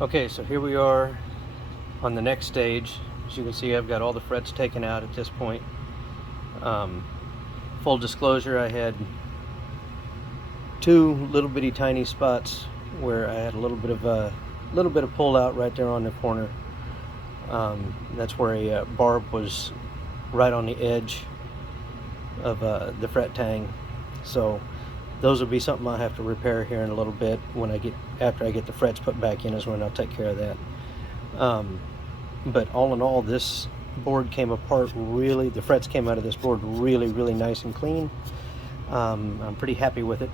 Okay, so here we are on the next stage. As you can see, I've got all the frets taken out at this point. Full disclosure, I had two little bitty tiny spots where I had a little bit of pull out right there on the corner. That's where a barb was right on the edge of the fret tang. So those will be something I'll have to repair here in a little bit after I get the frets put back in is when I'll take care of that. But all in all, this board came apart really, the frets came out of this board really nice and clean. I'm pretty happy with it.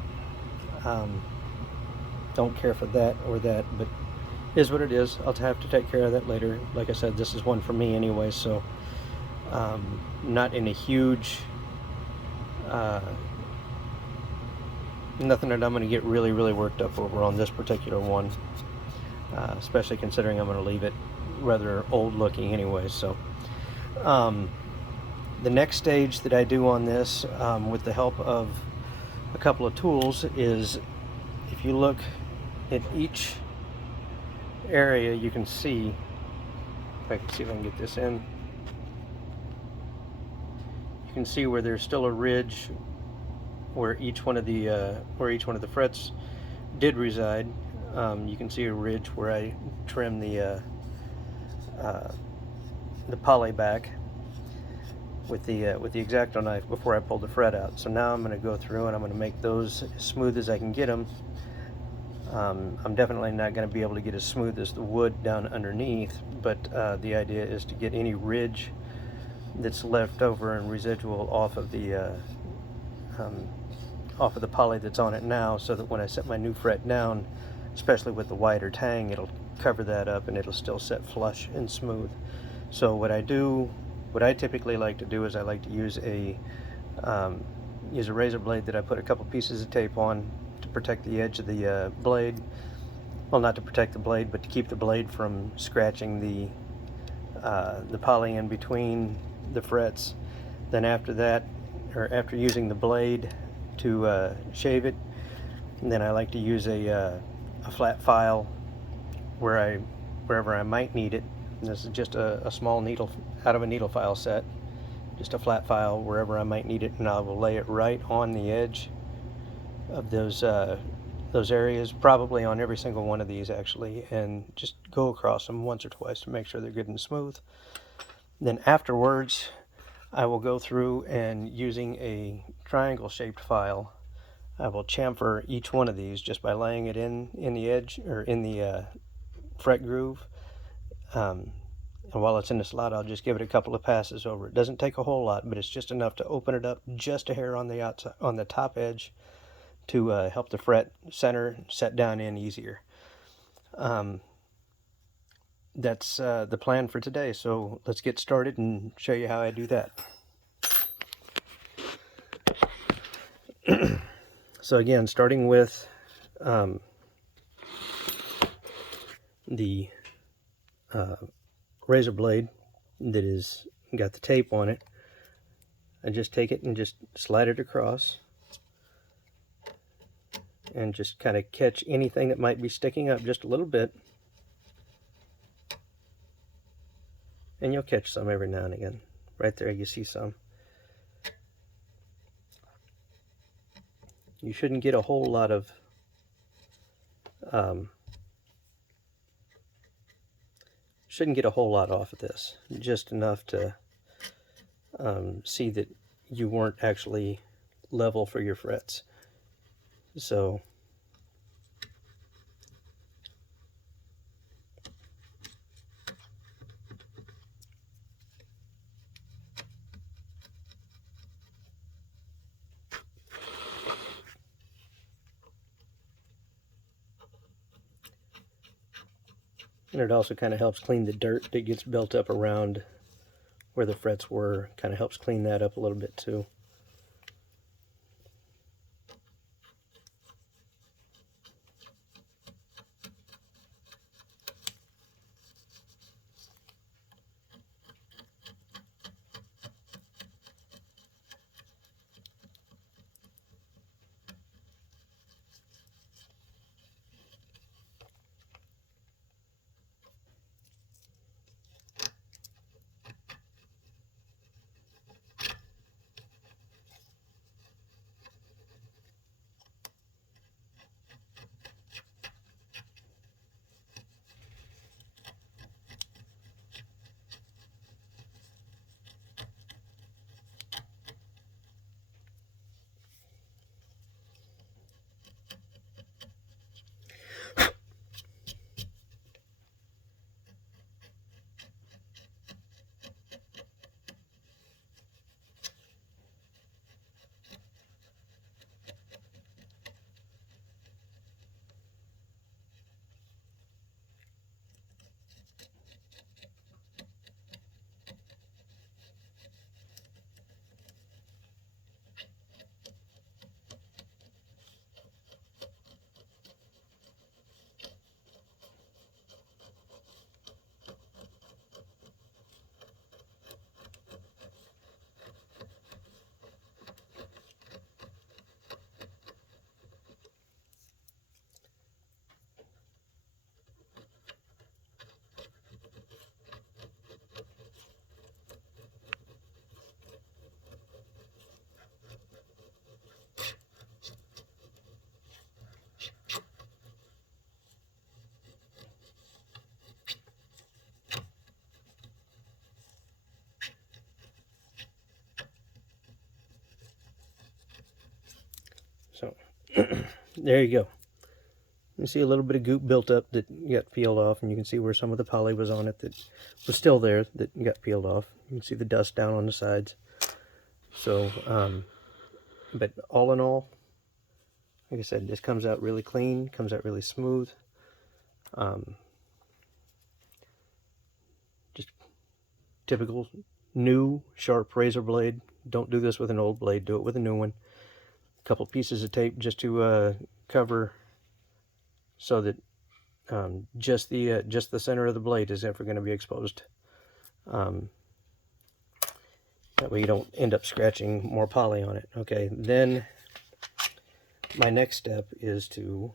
Don't care for that or that, but is what it is. I'll have to take care of that later. Like I said, this is one for me anyway, so not in a huge nothing that I'm going to get really worked up over on this particular one, especially considering I'm going to leave it rather old looking anyway. So the next stage that I do on this, with the help of a couple of tools, is if you look at each area, you can see, if I can see if I can get this in, you can see where there's still a ridge where each one of the frets did reside. You can see a ridge where I trimmed the poly back with the X-Acto knife before I pulled the fret out. So now I'm going to go through and I'm going to make those as smooth as I can get them. I'm definitely not going to be able to get as smooth as the wood down underneath, but the idea is to get any ridge that's left over and residual off of the poly that's on it now, so that when I set my new fret down, especially with the wider tang, it'll cover that up and it'll still set flush and smooth. So what I typically like to do is I like to use a razor blade that I put a couple pieces of tape on to protect the edge of the blade. Well, not to protect the blade, but to keep the blade from scratching the poly in between the frets. Then after that, or after using the blade to shave it, and then I like to use a flat file wherever I might need it. And this is just a small needle out of a needle file set, just a flat file wherever I might need it, and I will lay it right on the edge of those areas, probably on every single one of these actually, and just go across them once or twice to make sure they're good and smooth. Then afterwards, I will go through and, using a triangle shaped file, I will chamfer each one of these just by laying it in the edge, or in the fret groove. And while it's in the slot, I'll just give it a couple of passes over. It doesn't take a whole lot, but it's just enough to open it up just a hair on the outside, on the top edge, to help the fret center set down in easier. That's the plan for today, so let's get started and show you how I do that. So again, starting with the razor blade that is got the tape on it, I just take it and just slide it across and just kind of catch anything that might be sticking up just a little bit. And you'll catch some every now and again. Right there you see some. You shouldn't get a whole lot of off of this, just enough to see that you weren't actually level for your frets. So and it also kind of helps clean the dirt that gets built up around where the frets were. Kind of helps clean that up a little bit too. There you go. You see a little bit of goop built up that got peeled off, and you can see where some of the poly was on it that was still there that got peeled off. You can see the dust down on the sides. So, but all in all, like I said, this comes out really clean, comes out really smooth. Just typical new sharp razor blade. Don't do this with an old blade, do it with a new one. A couple pieces of tape just to cover so that just the center of the blade is ever going to be exposed. That way you don't end up scratching more poly on it. Okay, then my next step is to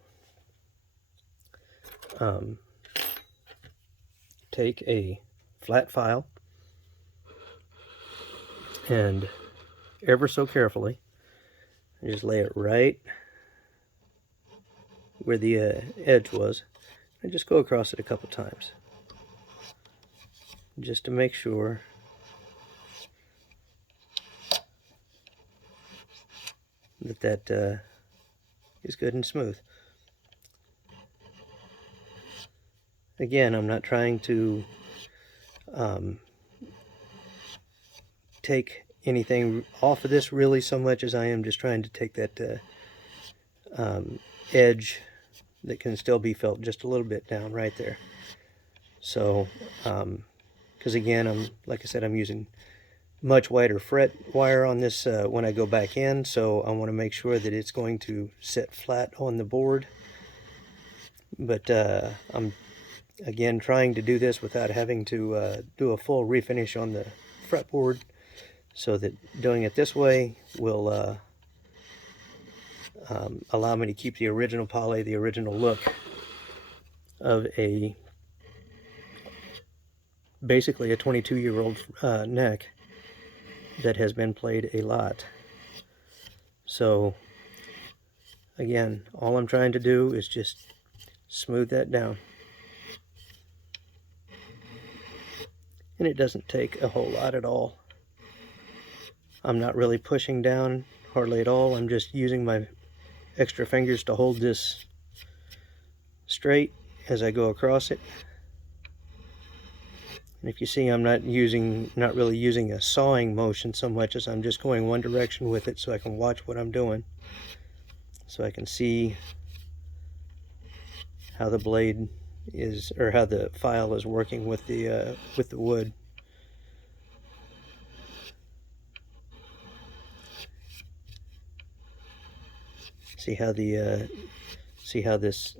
take a flat file and ever so carefully just lay it right where the edge was, and just go across it a couple times just to make sure that is good and smooth. Again, I'm not trying to take anything off of this really so much as I am just trying to take that edge that can still be felt just a little bit down right there. So, because again, like I said, I'm using much wider fret wire on this when I go back in, so I want to make sure that it's going to sit flat on the board. But I'm again trying to do this without having to do a full refinish on the fretboard, so that doing it this way will allow me to keep the original poly, the original look of basically a 22-year-old neck that has been played a lot. So again, all I'm trying to do is just smooth that down. And it doesn't take a whole lot at all. I'm not really pushing down hardly at all. I'm just using my extra fingers to hold this straight as I go across it. And if you see, I'm not really using a sawing motion so much as I'm just going one direction with it so I can watch what I'm doing. So I can see how the blade is, or how the file is working with the wood. See how this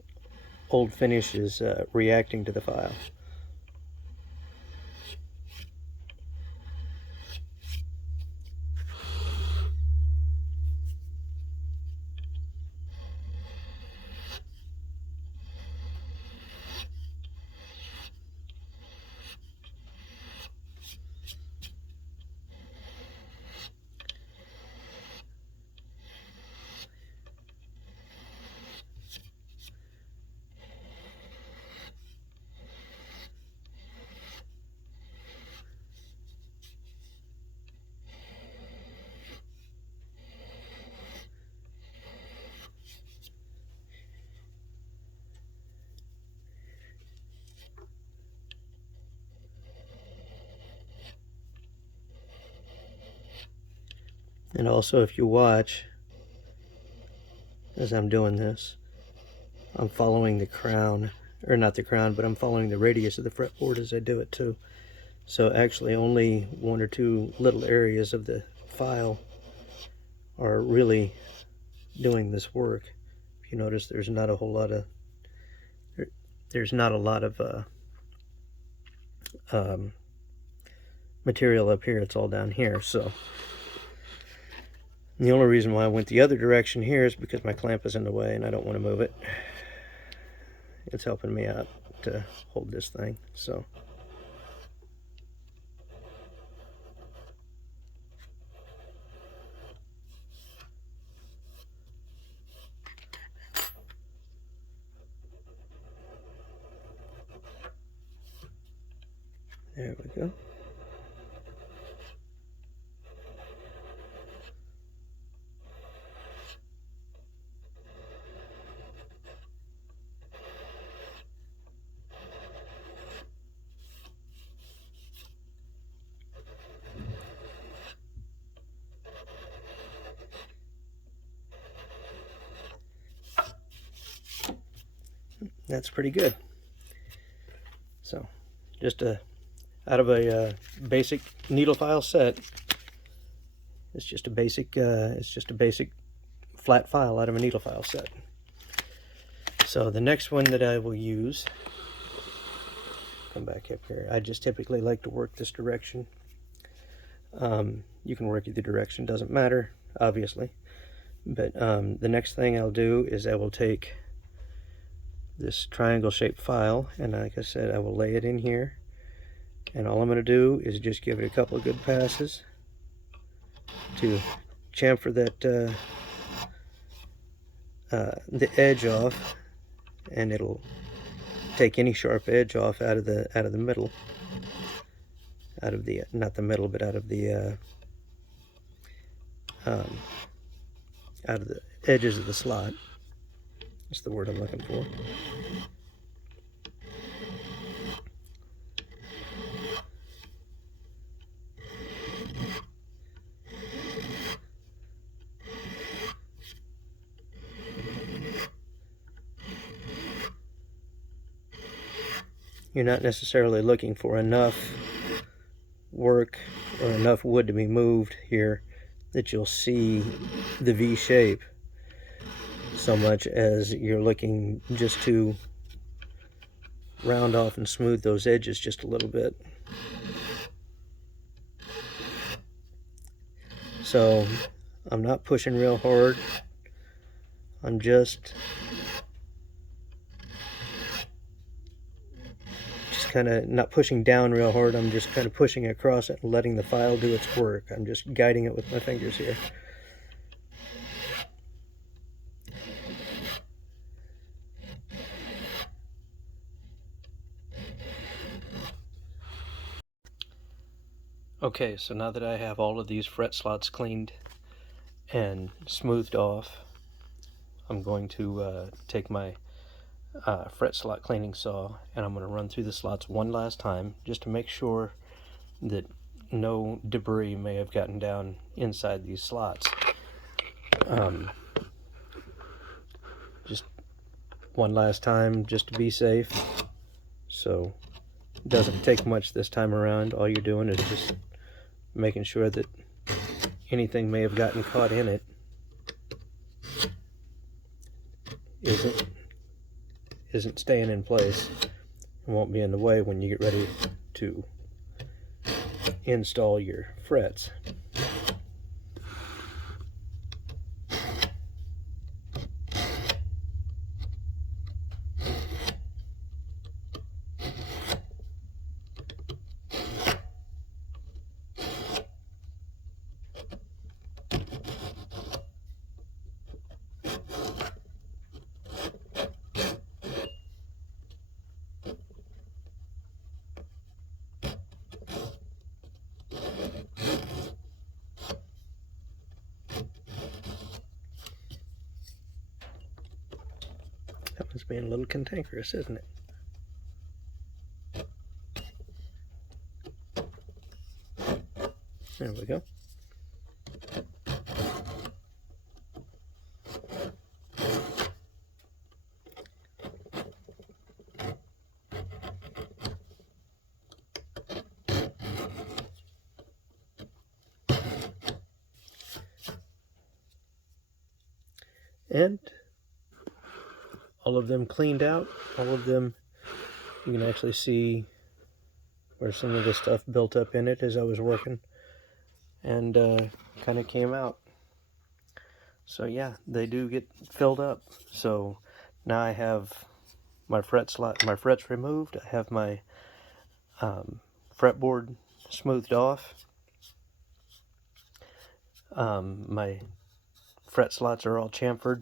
old finish is reacting to the file. And also, if you watch, as I'm doing this, I'm following the crown, or not the crown, but I'm following the radius of the fretboard as I do it too. So actually only one or two little areas of the file are really doing this work. If you notice, there's not a whole lot of material up here. It's all down here. So the only reason why I went the other direction here is because my clamp is in the way and I don't want to move it. It's helping me out to hold this thing. So there we go. that's pretty good. So just out of a basic needle file set, it's just a basic flat file out of a needle file set. So the next one that I will use, come back up here, I just typically like to work this direction. You can work either direction, doesn't matter, obviously. But the next thing I'll do is I will take this triangle shaped file, and like I said, I will lay it in here, and all I'm going to do is just give it a couple of good passes to chamfer that the edge off, and it'll take any sharp edge off out of the middle, out of the not the middle, but out of the edges of the slot. That's the word I'm looking for. You're not necessarily looking for enough work or enough wood to be moved here that you'll see the V shape, so much as you're looking just to round off and smooth those edges just a little bit. So I'm not pushing real hard. I'm just kind of not pushing down real hard. I'm just kind of pushing across it and letting the file do its work. I'm just guiding it with my fingers here. Okay, so now that I have all of these fret slots cleaned and smoothed off, I'm going to take my fret slot cleaning saw, and I'm going to run through the slots one last time just to make sure that no debris may have gotten down inside these slots. Just one last time just to be safe. So it doesn't take much this time around. All you're doing is just making sure that anything may have gotten caught in it isn't staying in place and won't be in the way when you get ready to install your frets. That one's being a little cantankerous, isn't it? There we go. And all of them cleaned out, all of them, you can actually see where some of the stuff built up in it as I was working, and kind of came out. So yeah, they do get filled up. So now I have my frets removed, I have my fretboard smoothed off, my fret slots are all chamfered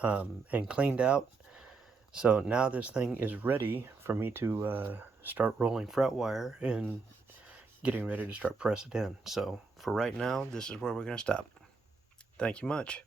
and cleaned out. So now this thing is ready for me to start rolling fret wire and getting ready to start pressing it in. So for right now, this is where we're going to stop. Thank you much.